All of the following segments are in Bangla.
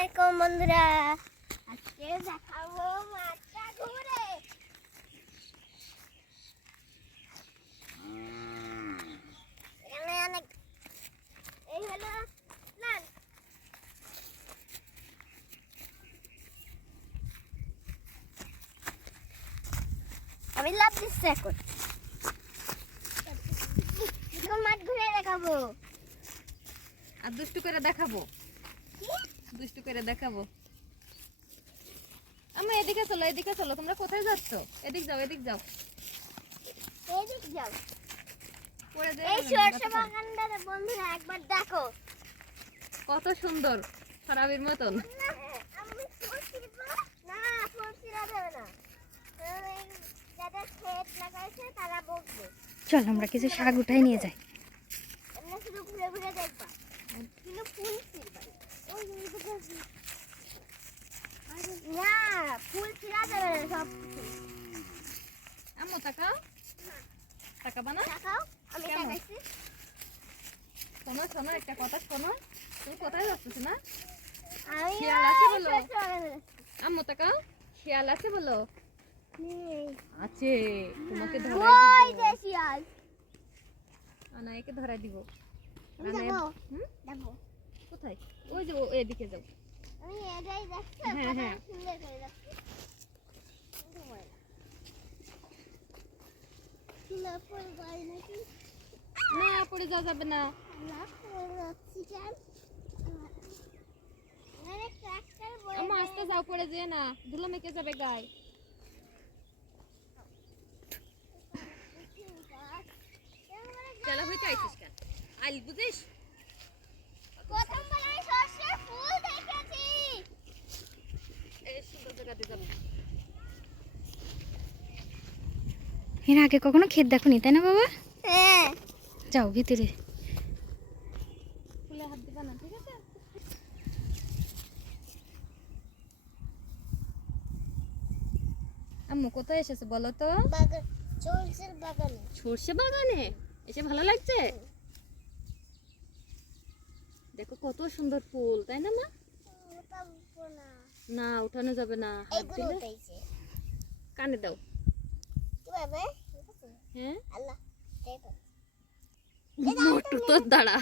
আলাইকুম বন্ধুরা। আজকে দেখাবো মাছটা ঘুরে এখানে অনেক আমি লাভ দিচ্ছি এখন। মাঠ ঘুরে দেখাবো। আর দুষ্টু করে দেখাবো? দুষ্টু করে দেখাবো। আমি এদিকে চলো এদিকে চলো তোমরা কোথায় যাচ্ছ? এদিক যাও এদিক যাও। এদিক যাও। এই সরষে বাতাসে। বন্ধুরা একবার দেখো। কত সুন্দর সারাবির মতন। আমি ফুল ছিঁড়বো। না ফুল ছিঁড়া যাবে না। কারণ এই যাদের ক্ষেত লাগাইছে তারা বকবে। চল আমরা কিছু শাক উঠাই নিয়ে যাই। শুধু ঘুরে ঘুরে দেখবা কিন্তু ফুল ছিঁড়বা না। ওই যে ওইদিকে আছে। না ফুল ছিঁড়া যাবে সব কিছু আম্মু তাকাও তাকাবা না দেখাও আমি? দেখাইছি শোনো শোনো একটা কথা শোনো তুমি কোথায় যাচ্ছ না শিয়াল আছে বলো? আম্মু তাকাও শিয়াল আছে বলো। আছে তোমাকে ধরাই দিব শিয়াল আনাইকে ধরাই দিব হুম? যাব কোথায়? ওই যে ও- এদিকে যাও। আমি এটাই দেখছি হ্যাঁ, হ্যাঁ। সুন্দর করে দেখছি। না। পড়ে যাওয়া যাবে না। আস্তে যাও পড়ে যেয়ে না। ধুলো মেকে যাবে গায়ে। চলো হইতে আইছিস কেন? আইল বুঝিস প্রথমবার আমি সর্ষের ফুল দেখেছি। এই সুন্দর জায়গাতে যাবে এর আগে কখনো ক্ষেত দেখোনি তাই না বাবা? হ্যাঁ। যাও ভিতরে। না আম্মু কোথায় এসেছে বলো তো? সর্ষে বাগানে? এসে ভালো লাগছে? দেখো কত সুন্দর ফুল তাই না মা? না। না উঠানো যাবে না। কানে দাও। হ্যাঁ? তো। মোটু তোর দাঁড়া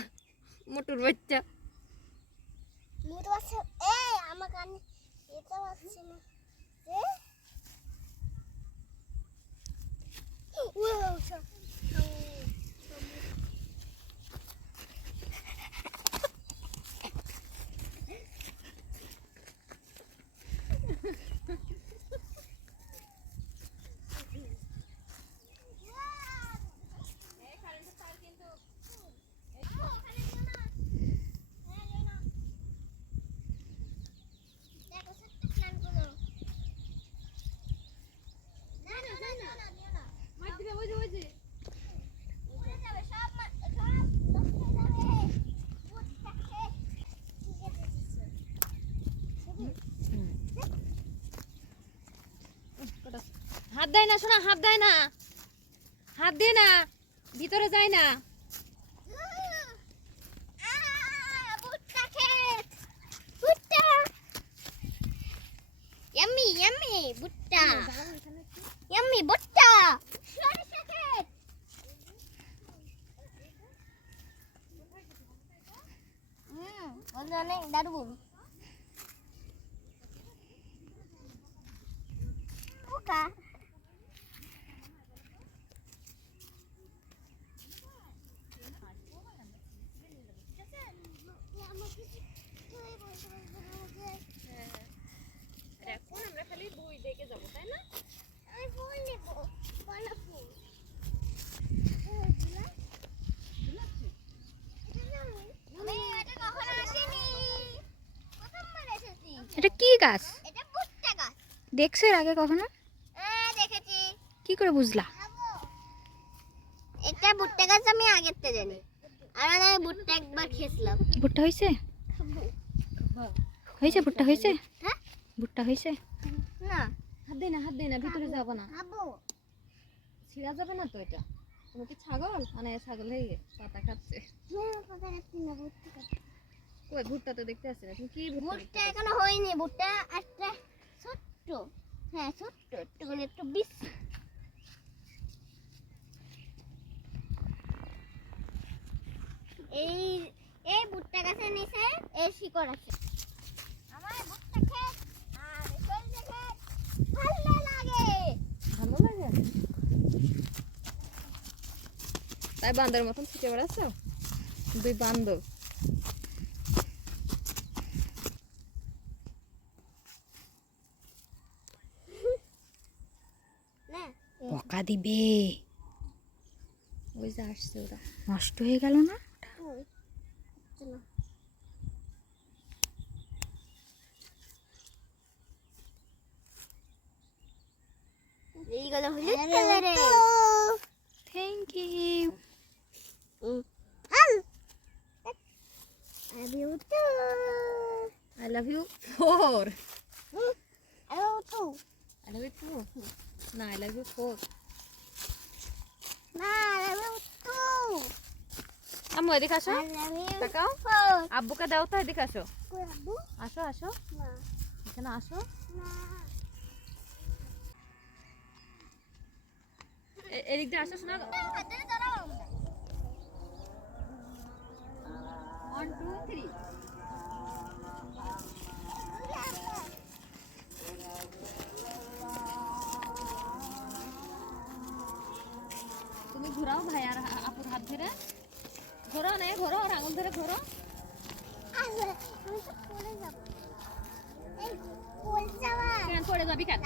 মোটুর বাচ্চা। মুড বাচ্চা এই আমার কানে এটা বাজছে না এ ওয়াও সব দেখো ছোট্ট প্ল্যানগুলো না না না না না নিও না মার দিবে ওই যে ওই যে উড়ে যাবে সব মা- সব নষ্ট হয়ে যাবে উঠছে ঠিক আছে দিচ্ছে কটা- হাত দেয় না শোনা হাত দেয় না। হাত দিয়ে না ভিতরে যায় না। অনেক দারুণ পোকা এখন আমরা খালি বই দেখে যাব তাই না আমি ফুল নেব বড় ফুল আমি এটা কখনো আসিনি প্রথমবার এসেছি এটা কি গাছ? এটা দেখছ এর আগে কখনো? হ্যাঁ দেখেছি। কি করে বুঝলা? এটা ভুট্টা গাছ আমি আগের থেকে জানি। আর আমি ভুট্টা একবার খেয়েছিলাম। ভুট্টা হয়েছে? হয়েছে ভুট্টা হয়েছে? হ্যাঁ? ভুট্টা হয়েছে? না। হাত দেয় না হাত দেয় না ভিতরে যাব না। খাব। ছিঁড়া যাবে না তো এটা? তুমি কি ছাগল? মানে ছাগল হয়ে পাতা খাচ্ছে। হ্যাঁ কথা না ভুট্টা গাছ কই ভুট্টা তো দেখতে আসছে না। তুমি কি ভুট্টা এখনও হয়নি ভুট্টা একটা ছোট্ট। হ্যাঁ ছোট্ট একটুখানি একটু বিষ এই এই ভুট্টা গাছের নিচে এই শিকড় আছে। আমার ভুট্টা খেত আর সরষে খেত। ভালো লাগে। ভালো লাগে? তাই বান্দর মতন ছুটে বেড়াচ্ছ? দুই বান্দর না বকা দিবে ওই যে আসছে ওরা। নষ্ট হয়ে গেল না? থ্যাংক ইউ না আই লাভ ইউ ফোর আম্মু, এদিকে আসো। তাকাও। আব্বুকে দাও তো, এদিকে আসো। আসো এখানে আসো। এদিক দিয়ে আসো, শোনা। ওয়ান টু থ্রি তুমি ঘোরাও ভাই আর আ- আপুর হাত ধরে। ঘোরো না ঘোরো আর আঙুল ধরে ঘোরো। পড়ে যাব। কেন